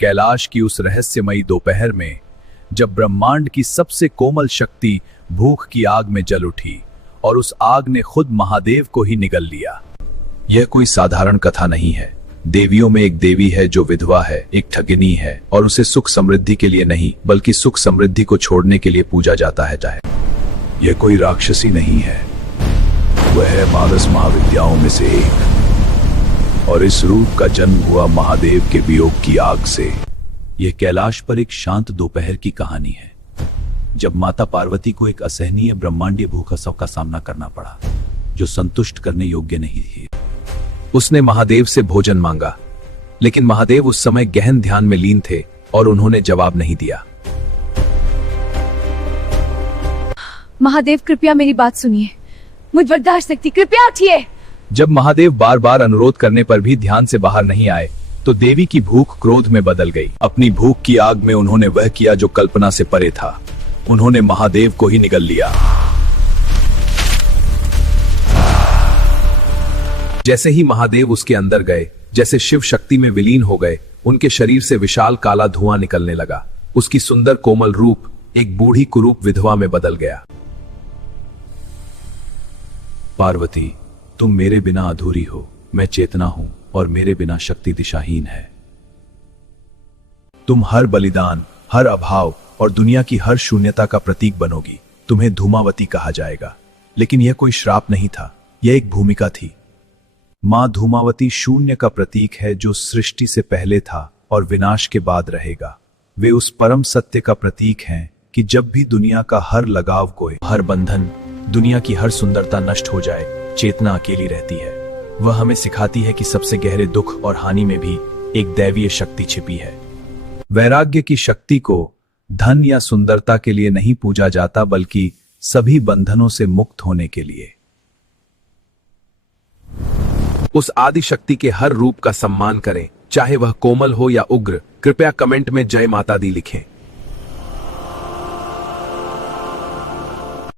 कैलाश की उस रहस्यमयी दोपहर में जब ब्रह्मांड की सबसे कोमल शक्ति भूख की आग में जल उठी और उस आग ने खुद महादेव को ही निगल लिया। यह कोई साधारण कथा नहीं है। देवियों में एक देवी है जो विधवा है, एक ठगिनी है और उसे सुख समृद्धि के लिए नहीं बल्कि सुख समृद्धि को छोड़ने के लिए पूजा जाता है। यह कोई राक्षसी नहीं है, वह है 12 महाविद्याओं में से एक और इस रूप का जन्म हुआ महादेव के वियोग की आग से। यह कैलाश पर एक शांत दोपहर की कहानी है जब माता पार्वती को एक असहनीय ब्रह्मांडीय भूख का सामना करना पड़ा जो संतुष्ट करने योग्य नहीं थी। उसने महादेव से भोजन मांगा, लेकिन महादेव उस समय गहन ध्यान में लीन थे और उन्होंने जवाब नहीं दिया। महादेव कृपया मेरी बात सुनिए, मुझ बर्दाश्त शक्ति, कृपया उठिए। जब महादेव बार बार अनुरोध करने पर भी ध्यान से बाहर नहीं आए तो देवी की भूख क्रोध में बदल गई। अपनी भूख की आग में उन्होंने वह किया जो कल्पना से परे था। उन्होंने महादेव को ही निगल लिया। जैसे ही महादेव उसके अंदर गए, जैसे शिव शक्ति में विलीन हो गए, उनके शरीर से विशाल काला धुआं निकलने लगा। उसकी सुंदर कोमल रूप एक बूढ़ी कुरूप विधवा में बदल गया। पार्वती, तुम मेरे बिना अधूरी हो। मैं चेतना हूं और मेरे बिना शक्ति दिशाहीन है। तुम हर बलिदान, हर अभाव और दुनिया की हर शून्यता का प्रतीक बनोगी। तुम्हें धूमावती कहा जाएगा, लेकिन यह कोई श्राप नहीं था, यह एक भूमिका थी। मां धूमावती शून्य का प्रतीक है जो सृष्टि से पहले था और विनाश के बाद रहेगा। वे उस परम सत्य का प्रतीक हैं कि जब भी दुनिया का हर लगाव कोई, हर बंधन, दुनिया की हर सुंदरता नष्ट हो जाए, चेतना अकेली रहती है। वह हमें सिखाती है कि सबसे गहरे दुख और हानि में भी एक दैवीय शक्ति छिपी है। वैराग्य की शक्ति को धन या सुंदरता के लिए नहीं पूजा जाता, बल्कि सभी बंधनों से मुक्त होने के लिए। उस आदि शक्ति के हर रूप का सम्मान करें, चाहे वह कोमल हो या उग्र। कृपया कमेंट में जय माता दी लिखें।